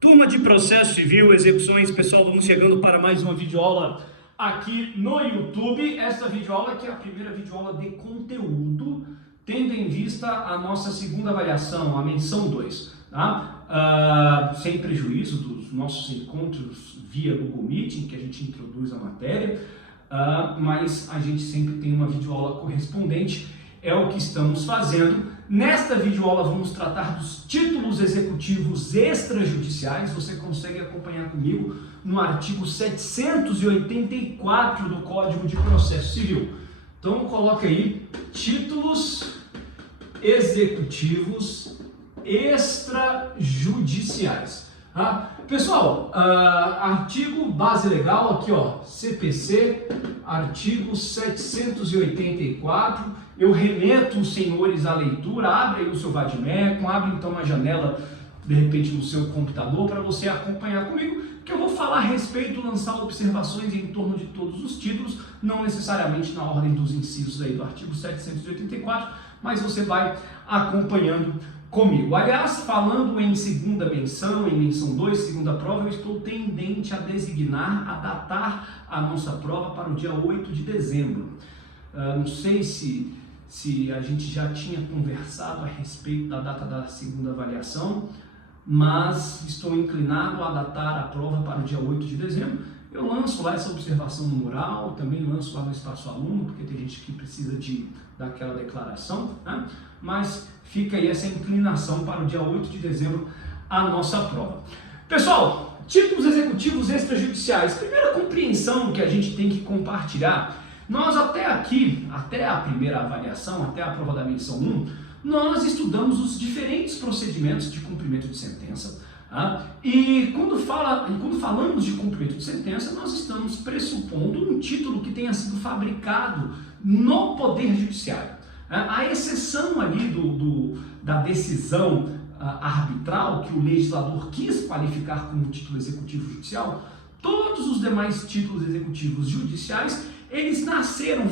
Turma de Processo Civil, Execuções, pessoal, vamos chegando para mais uma videoaula aqui no YouTube. Essa videoaula que é a primeira videoaula de conteúdo, tendo em vista a nossa segunda avaliação, a menção 2, tá? Sem prejuízo dos nossos encontros via Google Meeting, que a gente introduz a matéria, mas a gente sempre tem uma videoaula correspondente, é o que estamos fazendo. Nesta videoaula vamos tratar dos títulos executivos extrajudiciais. Você consegue acompanhar comigo no artigo 784 do Código de Processo Civil. Então coloca aí, títulos executivos extrajudiciais. Pessoal, artigo base legal aqui, ó, CPC, artigo 784. Eu remeto os senhores à leitura. Abre aí o seu Vadimeco, abre então uma janela, de repente, no seu computador para você acompanhar comigo, que eu vou falar a respeito, lançar observações em torno de todos os títulos, não necessariamente na ordem dos incisos aí do artigo 784, mas você vai acompanhando comigo. Aliás, falando em segunda menção, em menção 2, segunda prova, eu estou tendente a designar, a datar a nossa prova para o dia 8 de dezembro. Não sei se a gente já tinha conversado a respeito da data da segunda avaliação, mas estou inclinado a datar a prova para o dia 8 de dezembro. Eu lanço lá essa observação no mural, também lanço lá no espaço aluno, porque tem gente que precisa daquela declaração, né? Mas fica aí essa inclinação para o dia 8 de dezembro a nossa prova. Pessoal, títulos executivos extrajudiciais. Primeira compreensão que a gente tem que compartilhar. Nós até aqui, até a primeira avaliação, até a prova da menção 1, nós estudamos os diferentes procedimentos de cumprimento de sentença. E quando falamos de cumprimento de sentença, nós estamos pressupondo um título que tenha sido fabricado no Poder Judiciário. A exceção ali da decisão arbitral, que o legislador quis qualificar como título executivo judicial, todos os demais títulos executivos judiciais, eles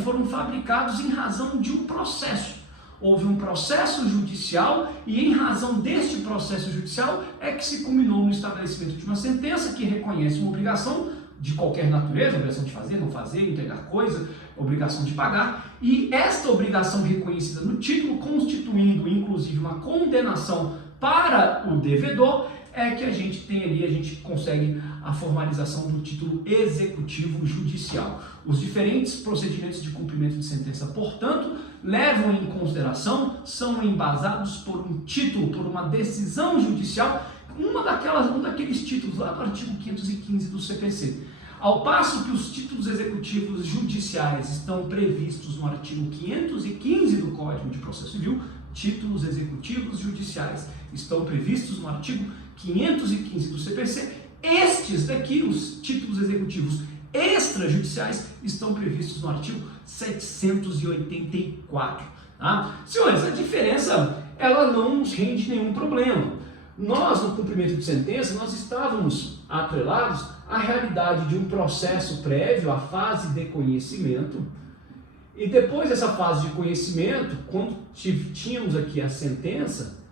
foram fabricados em razão de um processo. Houve um processo judicial e em razão deste processo judicial é que se culminou no estabelecimento de uma sentença que reconhece uma obrigação de qualquer natureza, obrigação de fazer, não fazer, entregar coisa, obrigação de pagar, e esta obrigação reconhecida no título, constituindo inclusive uma condenação para o devedor, é que a gente tem ali, a gente consegue a formalização do título executivo judicial. Os diferentes procedimentos de cumprimento de sentença, portanto, levam em consideração, são embasados por um título, por uma decisão judicial, um daqueles títulos lá do artigo 515 do CPC. Ao passo que os títulos executivos judiciais estão previstos no artigo 515 do Código de Processo Civil, títulos executivos judiciais estão previstos no artigo 515 do CPC. Estes daqui, os títulos executivos extrajudiciais, estão previstos no artigo 784. Senhores, a diferença, ela não nos rende nenhum problema. Nós, no cumprimento de sentença, nós estávamos atrelados à realidade de um processo prévio, à fase de conhecimento, e depois dessa fase de conhecimento, quando tínhamos aqui a sentença,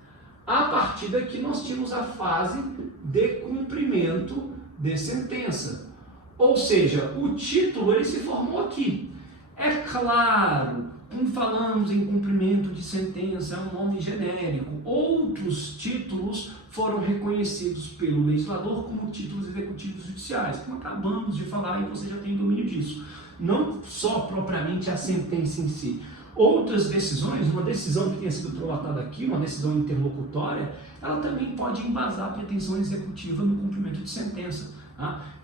a partir daqui nós tínhamos a fase de cumprimento de sentença. Ou seja, o título ele se formou aqui. É claro, quando falamos em cumprimento de sentença, é um nome genérico. Outros títulos foram reconhecidos pelo legislador como títulos executivos judiciais, como acabamos de falar e você já tem domínio disso. Não só propriamente a sentença em si. Outras decisões, uma decisão que tenha sido prolatada aqui, uma decisão interlocutória, ela também pode embasar a pretensão executiva no cumprimento de sentença.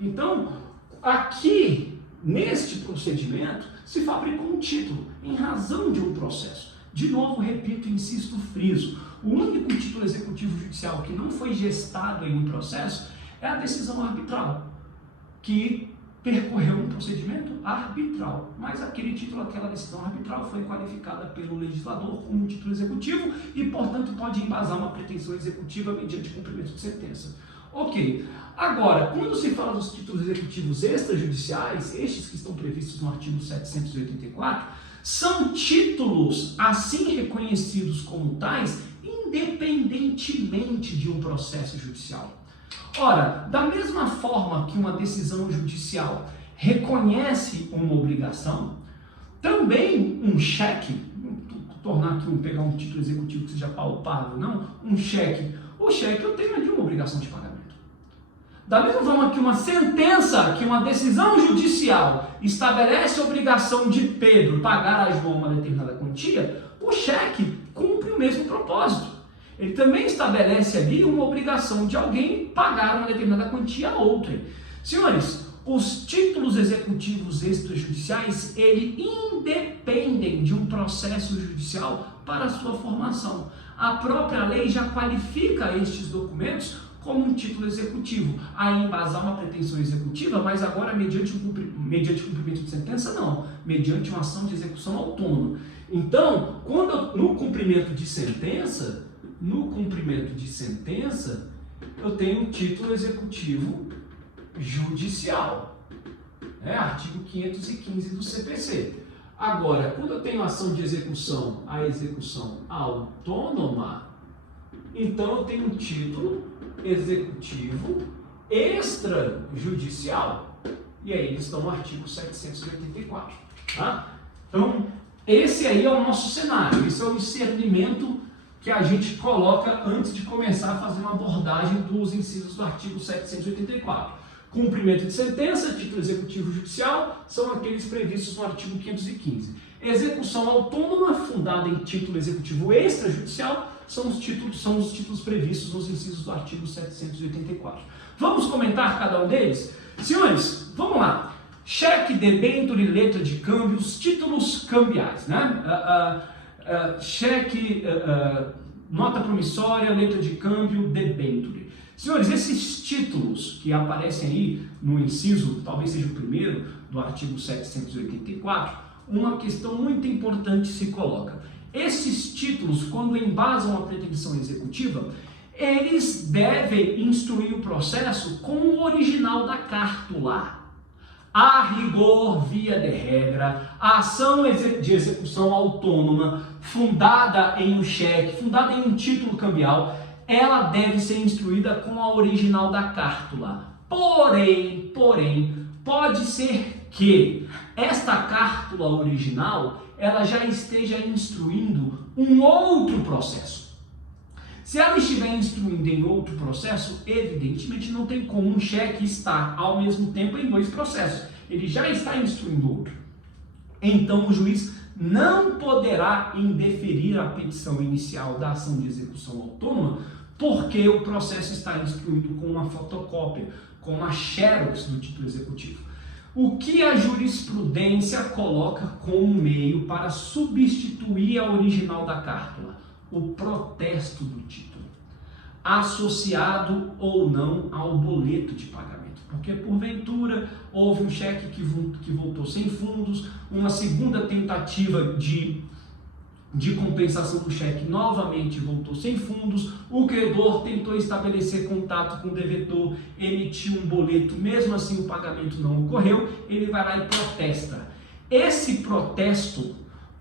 Então, aqui, neste procedimento, se fabricou um título em razão de um processo. De novo, repito, insisto, friso. O único título executivo judicial que não foi gestado em um processo é a decisão arbitral, que percorreu um procedimento arbitral, mas aquele título, aquela decisão arbitral foi qualificada pelo legislador como título executivo e, portanto, pode embasar uma pretensão executiva mediante cumprimento de sentença. Ok, agora, quando se fala dos títulos executivos extrajudiciais, estes que estão previstos no artigo 784, são títulos assim reconhecidos como tais, independentemente de um processo judicial. Ora, da mesma forma que uma decisão judicial reconhece uma obrigação, também um cheque, tornar aqui, pegar um título executivo que seja palpável, não, um cheque. O cheque eu tenho aqui uma obrigação de pagamento. Da mesma forma que uma sentença, que uma decisão judicial estabelece a obrigação de Pedro pagar a João uma determinada quantia, o cheque cumpre o mesmo propósito. Ele também estabelece ali uma obrigação de alguém pagar uma determinada quantia a outrem. Senhores, os títulos executivos extrajudiciais, eles independem de um processo judicial para a sua formação. A própria lei já qualifica estes documentos como um título executivo, a embasar uma pretensão executiva, mas agora mediante cumprimento de sentença, não, mediante uma ação de execução autônoma. Então, no cumprimento de sentença, eu tenho um título executivo judicial, artigo 515 do CPC. Agora, quando eu tenho ação de execução, a execução autônoma, então eu tenho um título executivo extrajudicial. E aí eles estão no artigo 784. Tá? Então, esse aí é o nosso cenário, esse é o discernimento que a gente coloca antes de começar a fazer uma abordagem dos incisos do artigo 784. Cumprimento de sentença, título executivo judicial, são aqueles previstos no artigo 515. Execução autônoma, fundada em título executivo extrajudicial, são os títulos previstos nos incisos do artigo 784. Vamos comentar cada um deles? Senhores, vamos lá. Cheque, debênture, letra de câmbio, os títulos cambiais, né? Cheque, nota promissória, letra de câmbio, debênture. Senhores, esses títulos que aparecem aí no inciso, talvez seja o primeiro, do artigo 784, uma questão muito importante se coloca. Esses títulos, quando embasam a pretensão executiva, eles devem instruir o processo com o original da cártula. A rigor, via de regra, a ação de execução autônoma, fundada em um cheque, fundada em um título cambial, ela deve ser instruída com a original da cártula. Porém, pode ser que esta cártula original, ela já esteja instruindo um outro processo. Se ela estiver instruindo em outro processo, evidentemente não tem como um cheque estar ao mesmo tempo em dois processos. Ele já está instruindo outro. Então o juiz não poderá indeferir a petição inicial da ação de execução autônoma, porque o processo está instruído com uma fotocópia, com uma xerox do título executivo. O que a jurisprudência coloca como meio para substituir a original da cártula? O protesto do título, associado ou não ao boleto de pagamento. Porque, porventura, houve um cheque que voltou sem fundos, uma segunda tentativa de compensação do cheque novamente voltou sem fundos, o credor tentou estabelecer contato com o devedor, emitiu um boleto, mesmo assim o pagamento não ocorreu, ele vai lá e protesta.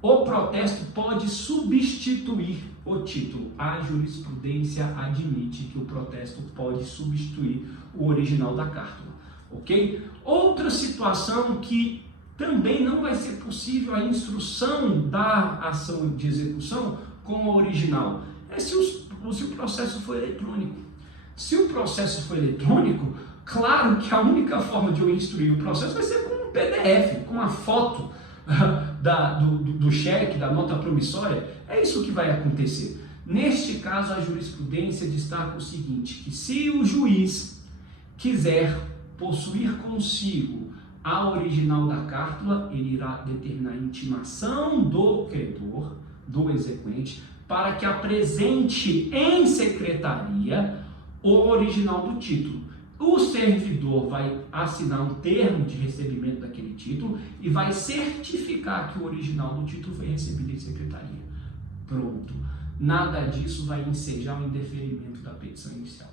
O protesto pode substituir o título. A jurisprudência admite que o protesto pode substituir o original da cártula, ok? Outra situação que também não vai ser possível a instrução da ação de execução com a original é se o processo for eletrônico. Se o processo for eletrônico, claro que a única forma de eu instruir o processo vai ser com um PDF, com a foto do cheque, da nota promissória. É isso que vai acontecer. Neste caso, a jurisprudência destaca o seguinte, que se o juiz quiser possuir consigo a original da cártula, ele irá determinar a intimação do credor, do exequente, para que apresente em secretaria o original do título. O servidor vai assinar um termo de recebimento daquele título e vai certificar que o original do título foi recebido em secretaria. Pronto. Nada disso vai ensejar o indeferimento da petição inicial.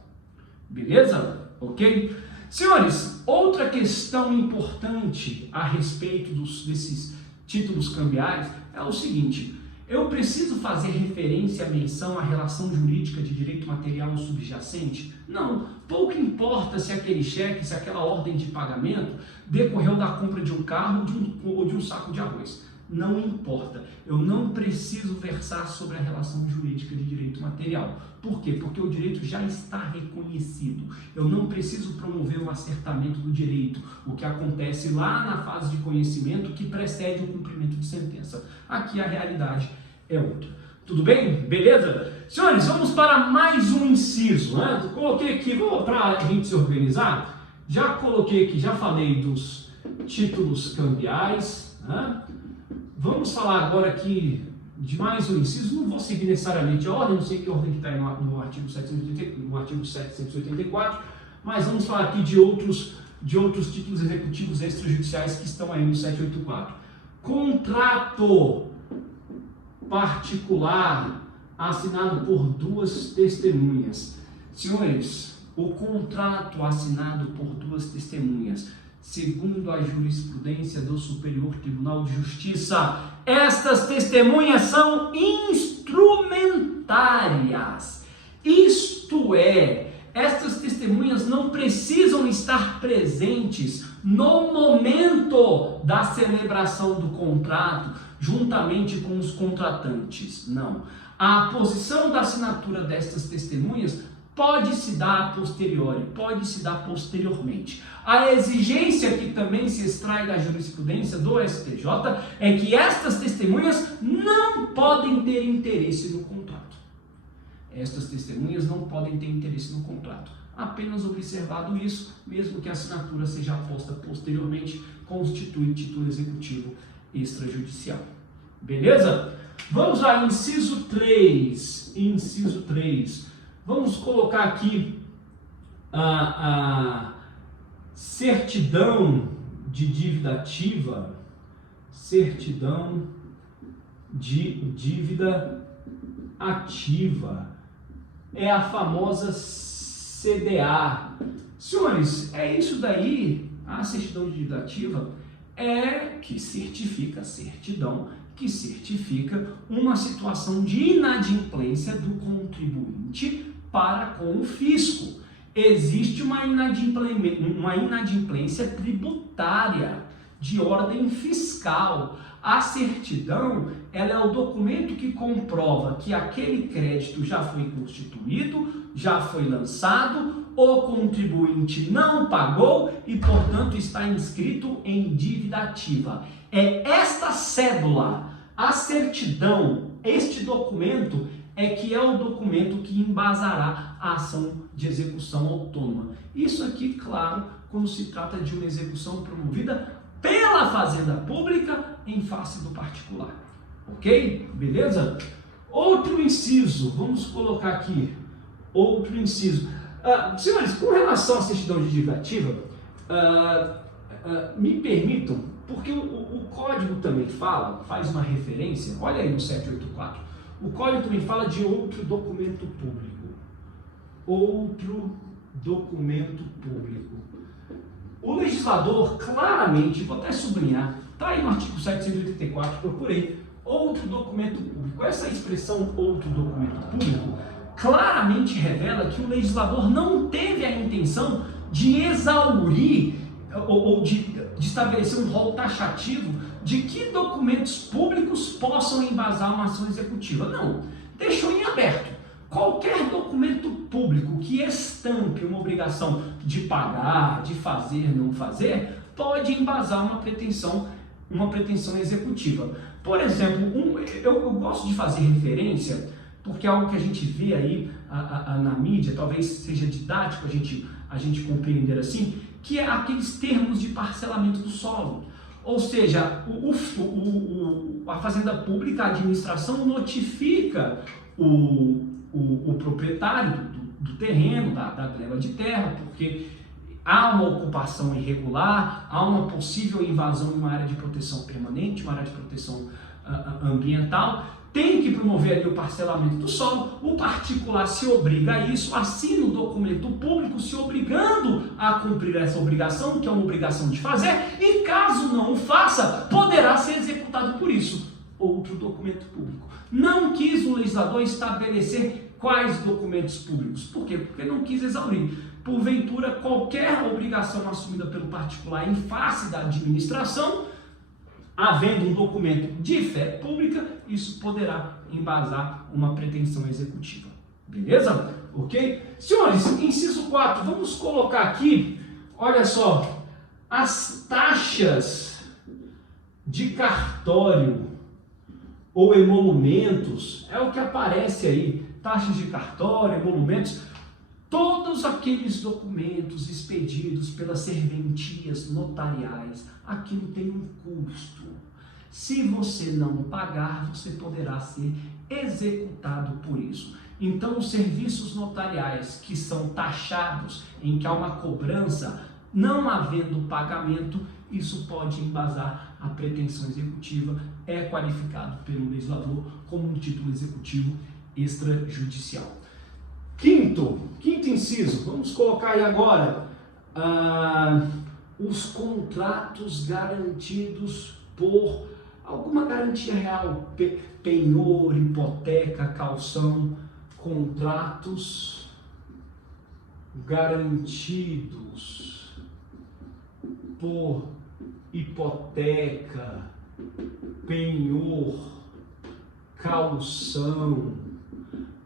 Beleza? Ok? Senhores, outra questão importante a respeito desses títulos cambiais é o seguinte: Eu preciso fazer referência à menção à relação jurídica de direito material ou subjacente? Não. Pouco importa se aquele cheque, se aquela ordem de pagamento decorreu da compra de um carro ou de um saco de arroz. Não importa. Eu não preciso versar sobre a relação jurídica de direito material. Por quê? Porque o direito já está reconhecido. Eu não preciso promover o acertamento do direito, o que acontece lá na fase de conhecimento que precede o cumprimento de sentença. Aqui a realidade é outra. Tudo bem? Beleza? Senhores, vamos para mais um inciso, né? Coloquei aqui, para a gente se organizar, já coloquei aqui, já falei dos títulos cambiais, né? Vamos falar agora aqui de mais um inciso, não vou seguir necessariamente a ordem, não sei que ordem que está no artigo 784, mas vamos falar aqui de outros títulos executivos extrajudiciais que estão aí no 784. Contrato particular assinado por duas testemunhas. Senhores, o contrato assinado por duas testemunhas, segundo a jurisprudência do Superior Tribunal de Justiça, estas testemunhas são instrumentárias. Isto é, estas testemunhas não precisam estar presentes no momento da celebração do contrato, juntamente com os contratantes. Não. A posição da assinatura destas testemunhas pode se dar a posteriori, pode se dar posteriormente. A exigência que também se extrai da jurisprudência do STJ é que estas testemunhas não podem ter interesse no contrato. Estas testemunhas não podem ter interesse no contrato. Apenas observado isso, mesmo que a assinatura seja posta posteriormente, constitui título executivo extrajudicial. Beleza? Vamos lá, inciso 3. Inciso 3. Vamos colocar aqui a certidão de dívida ativa, certidão de dívida ativa, é a famosa CDA. Senhores, é isso daí, a certidão de dívida ativa é que certifica, certidão que certifica uma situação de inadimplência do contribuinte para com o fisco. Existe uma inadimplência tributária de ordem fiscal. A certidão, ela é o documento que comprova que aquele crédito já foi constituído, já foi lançado, o contribuinte não pagou e, portanto, está inscrito em dívida ativa. É esta cédula, a certidão, este documento é que é o documento que embasará a ação de execução autônoma. Isso aqui, claro, quando se trata de uma execução promovida pela Fazenda Pública em face do particular. Ok? Beleza? Outro inciso, vamos colocar aqui, outro inciso. Senhores, com relação à certidão de dívida ativa, me permitam, porque o código também faz uma referência, olha aí no 784, o código também fala de outro documento público. Outro documento público. O legislador claramente, vou até sublinhar, está aí no artigo 784, procurei, outro documento público. Essa expressão outro documento público claramente revela que o legislador não teve a intenção de exaurir ou de estabelecer um rol taxativo de que documentos públicos possam embasar uma ação executiva. Não, deixou em aberto. Qualquer documento público que estampe uma obrigação de pagar, de fazer, não fazer, pode embasar uma pretensão executiva. Por exemplo, eu gosto de fazer referência, porque é algo que a gente vê aí na mídia, talvez seja didático a gente compreender assim, que é aqueles termos de parcelamento do solo. Ou seja, a Fazenda Pública, a administração notifica o proprietário do terreno, da gleba de terra, porque há uma ocupação irregular, há uma possível invasão em uma área de proteção permanente, uma área de proteção ambiental, tem que promover ali o parcelamento do solo, o particular se obriga a isso, assina o documento público se obrigando a cumprir essa obrigação, que é uma obrigação de fazer, e caso não o faça, poderá ser executado por isso. outro documento público. Não quis o legislador estabelecer quais documentos públicos. Por quê? Porque não quis exaurir. Porventura, qualquer obrigação assumida pelo particular em face da administração, havendo um documento de fé pública, isso poderá embasar uma pretensão executiva. Beleza? Ok? Senhores, inciso 4, vamos colocar aqui, olha só, as taxas de cartório ou emolumentos, é o que aparece aí, taxas de cartório, emolumentos, todos aqueles documentos expedidos pelas serventias notariais, aquilo tem um custo. Se você não pagar, você poderá ser executado por isso. Então, os serviços notariais que são taxados, em que há uma cobrança, não havendo pagamento, isso pode embasar a pretensão executiva, é qualificado pelo legislador como um título executivo extrajudicial. Quinto inciso, vamos colocar aí agora os contratos garantidos por alguma garantia real, penhor, hipoteca, caução, contratos garantidos por hipoteca, penhor, caução,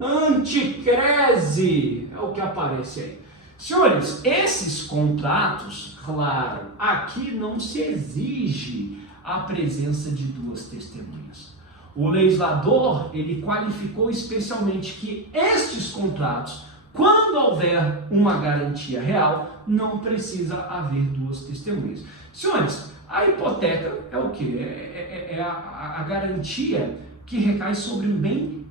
anticrese, é o que aparece aí. Senhores, esses contratos, claro, aqui não se exige a presença de duas testemunhas. O legislador, ele qualificou especialmente que estes contratos, quando houver uma garantia real, não precisa haver duas testemunhas. Senhores, a hipoteca é o quê? É a garantia que recai sobre um bem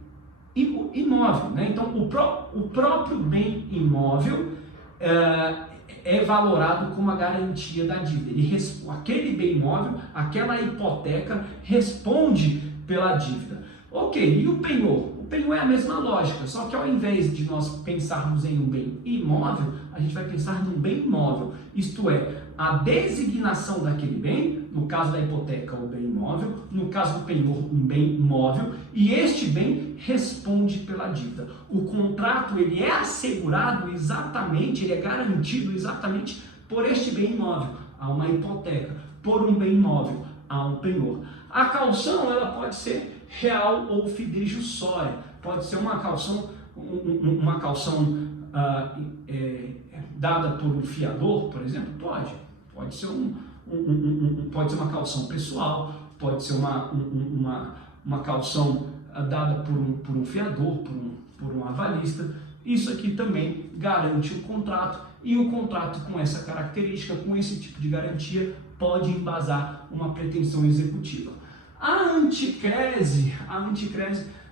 imóvel, né? Então, o próprio bem imóvel é valorado como a garantia da dívida. Aquele bem imóvel, aquela hipoteca responde pela dívida. Ok, e o penhor? O penhor é a mesma lógica, só que ao invés de nós pensarmos em um bem imóvel, a gente vai pensar num bem móvel, isto é, a designação daquele bem, no caso da hipoteca, o bem imóvel, no caso do penhor, um bem móvel, e este bem responde pela dívida. O contrato, ele é assegurado exatamente, ele é garantido exatamente por este bem imóvel, há uma hipoteca, por um bem imóvel, há um penhor. A caução, ela pode ser real ou fidejussória, pode ser uma caução dada por um fiador, por exemplo, pode ser pode ser uma caução pessoal, pode ser uma caução dada por um fiador, por um avalista. Isso aqui também garante o contrato, e o contrato com essa característica, com esse tipo de garantia, pode embasar uma pretensão executiva. A anticrese,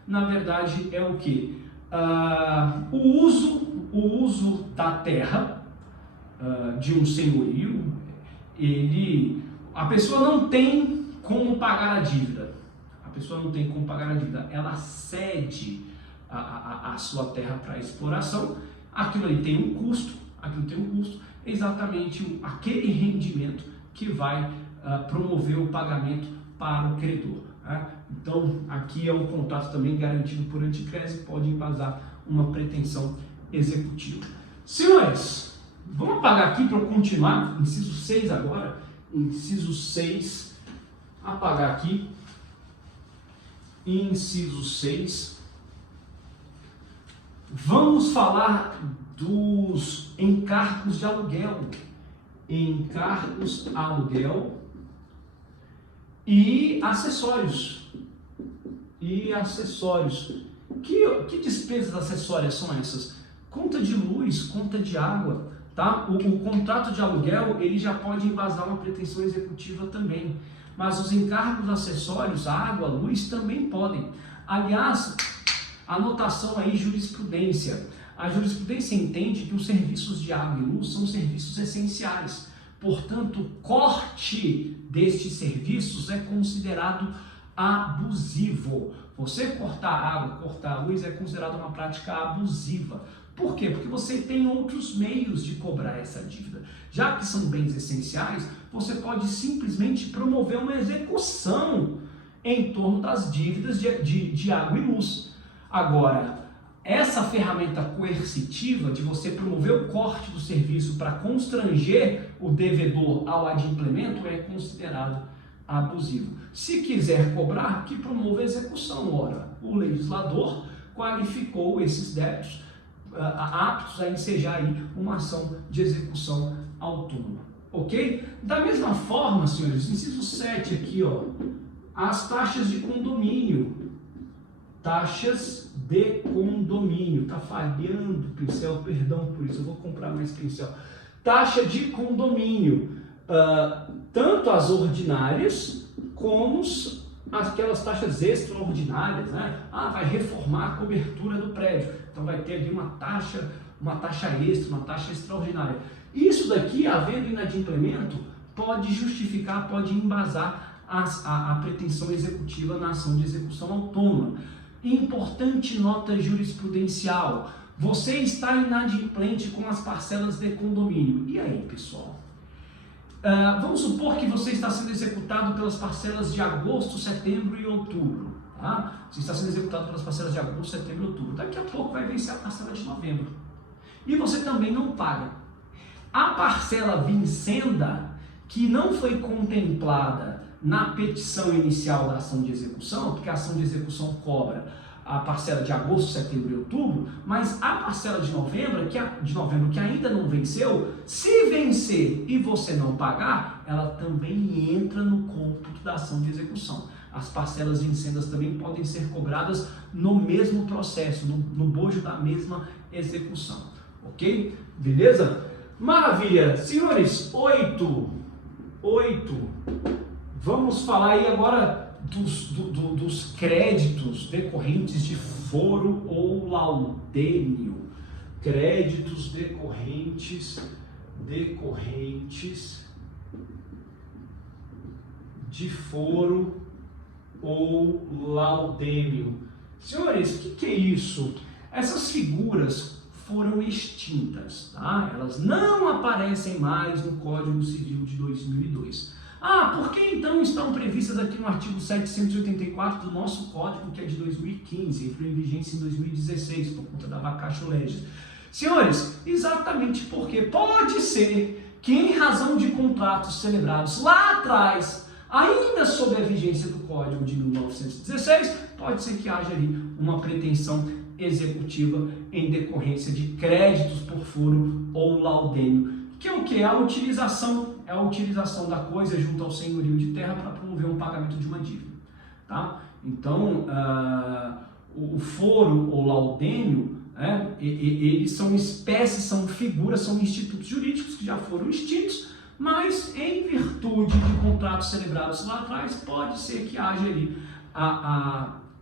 na verdade, é o que? O uso da terra de um senhorio, a pessoa não tem como pagar a dívida. Ela cede a sua terra para exploração. Aquilo ali tem um custo, é exatamente aquele rendimento que vai promover o pagamento para o credor. Né? Então, aqui é um contrato também garantido por anticrese, pode embasar uma pretensão executiva. Senhores, vamos apagar aqui para continuar, inciso 6 agora, inciso 6, apagar aqui, inciso 6, vamos falar dos encargos de aluguel, e acessórios. Que despesas acessórias são essas? Conta de luz, conta de água, tá? O contrato de aluguel, ele já pode embasar uma pretensão executiva também, mas os encargos acessórios, água, luz, também podem. Aliás, anotação aí, jurisprudência. A jurisprudência entende que os serviços de água e luz são serviços essenciais. Portanto, o corte destes serviços é considerado abusivo. Você cortar água, cortar luz é considerado uma prática abusiva. Por quê? Porque você tem outros meios de cobrar essa dívida. Já que são bens essenciais, você pode simplesmente promover uma execução em torno das dívidas de água e luz. Agora, essa ferramenta coercitiva de você promover o corte do serviço para constranger o devedor ao adimplemento é considerado abusivo. Se quiser cobrar, que promova a execução. Ora, o legislador qualificou esses débitos aptos a ensejar aí uma ação de execução autônoma. Ok? Da mesma forma, senhores, inciso 7 aqui, ó, as taxas de condomínio. Taxas de condomínio. Tá falhando o pincel, perdão por isso, eu vou comprar mais pincel. Taxa de condomínio. Tanto as ordinárias como aquelas taxas extraordinárias, né? Vai reformar a cobertura do prédio. Então vai ter ali uma taxa extra, uma taxa extraordinária. Isso daqui, havendo inadimplemento, pode justificar, pode embasar a pretensão executiva na ação de execução autônoma. Importante nota jurisprudencial: você está inadimplente com as parcelas de condomínio. E aí, pessoal? Vamos supor que você está sendo executado pelas parcelas de agosto, setembro e outubro. Tá? Você está sendo executado pelas parcelas de agosto, setembro e outubro. Daqui a pouco vai vencer a parcela de novembro. E você também não paga. A parcela vincenda, que não foi contemplada na petição inicial da ação de execução, porque a ação de execução cobra a parcela de agosto, setembro e outubro, mas a parcela de novembro que ainda não venceu, se vencer e você não pagar, ela também entra no cômputo da ação de execução. As parcelas vincendas também podem ser cobradas no mesmo processo, no bojo da mesma execução. Ok? Beleza? Maravilha! Senhores, 8. Vamos falar aí agora dos créditos decorrentes de foro ou laudêmio. Créditos decorrentes de foro ou laudêmio. Senhores, o que é isso? Essas figuras foram extintas, tá? Elas não aparecem mais no Código Civil de 2002. Por que então estão previstas aqui no artigo 784 do nosso Código, que é de 2015, entrou em vigência em 2016, por conta da vacatio legis? Senhores, exatamente porque pode ser que, em razão de contratos celebrados lá atrás, ainda sob a vigência do Código de 1916, pode ser que haja ali uma pretensão executiva em decorrência de créditos por foro ou laudêmio, que é o que? A utilização da coisa junto ao senhorio de terra para promover um pagamento de uma dívida. Tá? Então, o foro ou laudêmio, eles são espécies, são figuras, são institutos jurídicos que já foram extintos, mas em virtude de contratos celebrados lá atrás, pode ser que haja ali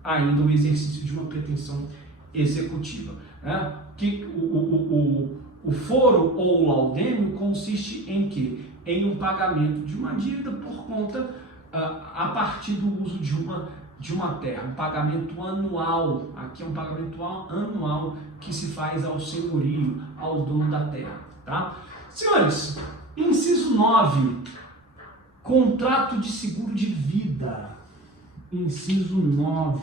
ainda o exercício de uma pretensão executiva. Que o foro ou laudêmio consiste em quê? Em um pagamento de uma dívida por conta, a partir do uso de uma terra, um pagamento anual. Aqui é um pagamento anual que se faz ao senhorio, ao dono da terra. Tá? Senhores, inciso 9, contrato de seguro de vida. Inciso 9,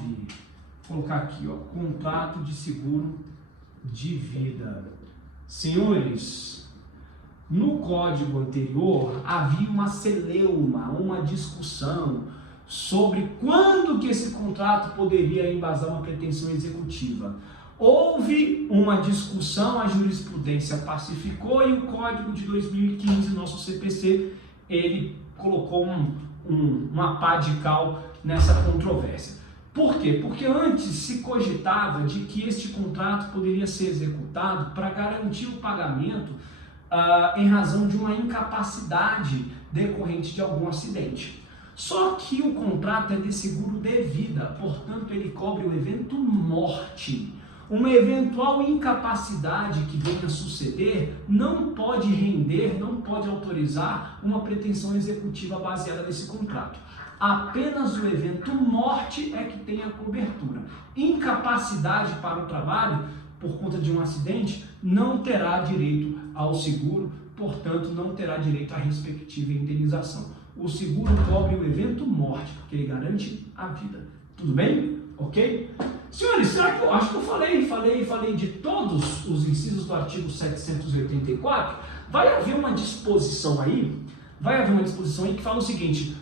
vou colocar aqui, ó, contrato de seguro de vida. Senhores, no código anterior havia uma celeuma, uma discussão sobre quando que esse contrato poderia embasar uma pretensão executiva. Houve uma discussão, a jurisprudência pacificou e o Código de 2015, nosso CPC, ele colocou uma pá de cal nessa controvérsia. Por quê? Porque antes se cogitava de que este contrato poderia ser executado para garantir o pagamento em razão de uma incapacidade decorrente de algum acidente. Só que o contrato é de seguro de vida, portanto ele cobre o evento morte. Uma eventual incapacidade que venha a suceder não pode render, não pode autorizar uma pretensão executiva baseada nesse contrato. Apenas o evento morte é que tem a cobertura. Incapacidade para o trabalho, por conta de um acidente, não terá direito ao seguro, portanto não terá direito à respectiva indenização. o seguro cobre o evento morte, porque ele garante a vida. Tudo bem? Ok? Senhores, será que eu acho que eu falei de todos os incisos do artigo 784? Vai haver uma disposição aí que fala o seguinte: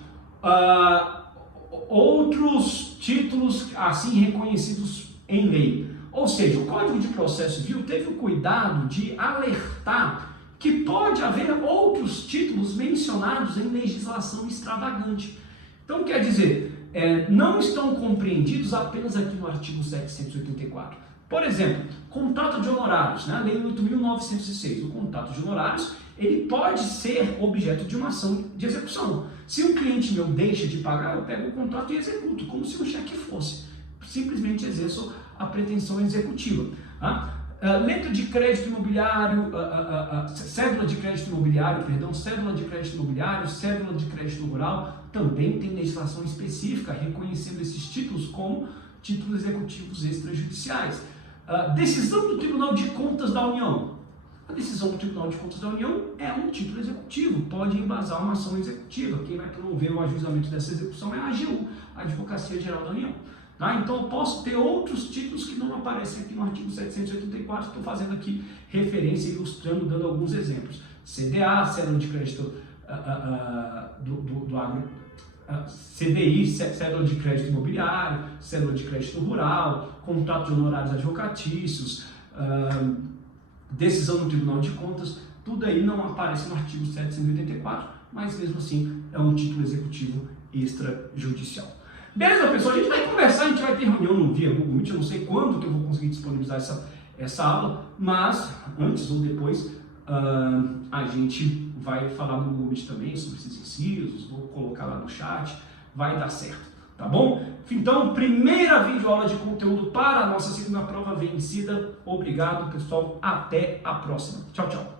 outros títulos assim reconhecidos em lei. Ou seja, o Código de Processo Civil teve o cuidado de alertar que pode haver outros títulos mencionados em legislação extravagante. Então, quer dizer, não estão compreendidos apenas aqui no artigo 784. Por exemplo, contrato de honorários, né? Lei 8.906. O contrato de honorários, ele pode ser objeto de uma ação de execução. Se um cliente meu deixa de pagar, eu pego o contrato e executo, como se o cheque fosse. Simplesmente exerço a pretensão executiva. Letra de crédito imobiliário, cédula de crédito imobiliário, cédula de crédito imobiliário, cédula de crédito rural, também tem legislação específica reconhecendo esses títulos como títulos executivos extrajudiciais. Decisão do Tribunal de Contas da União. A decisão do Tribunal de Contas da União é um título executivo, pode embasar uma ação executiva. Quem vai promover o ajuizamento dessa execução é a AGU, a Advocacia Geral da União. Então eu posso ter outros títulos que não aparecem aqui no artigo 784, estou fazendo aqui referência, ilustrando, dando alguns exemplos. CDA, cédula de crédito do agro, CDI, cédula de crédito imobiliário, cédula de crédito rural, contrato de honorários advocatícios, decisão do Tribunal de Contas, tudo aí não aparece no artigo 784, mas mesmo assim é um título executivo extrajudicial. Beleza, pessoal? A gente vai conversar, a gente vai ter reunião no via Google Meet, eu não sei quando que eu vou conseguir disponibilizar essa aula, mas antes ou depois a gente vai falar no Google Meet também sobre esses incisos, vou colocar lá no chat, vai dar certo, tá bom? Então, primeira videoaula de conteúdo para a nossa segunda prova vencida. Obrigado, pessoal, até a próxima. Tchau, tchau.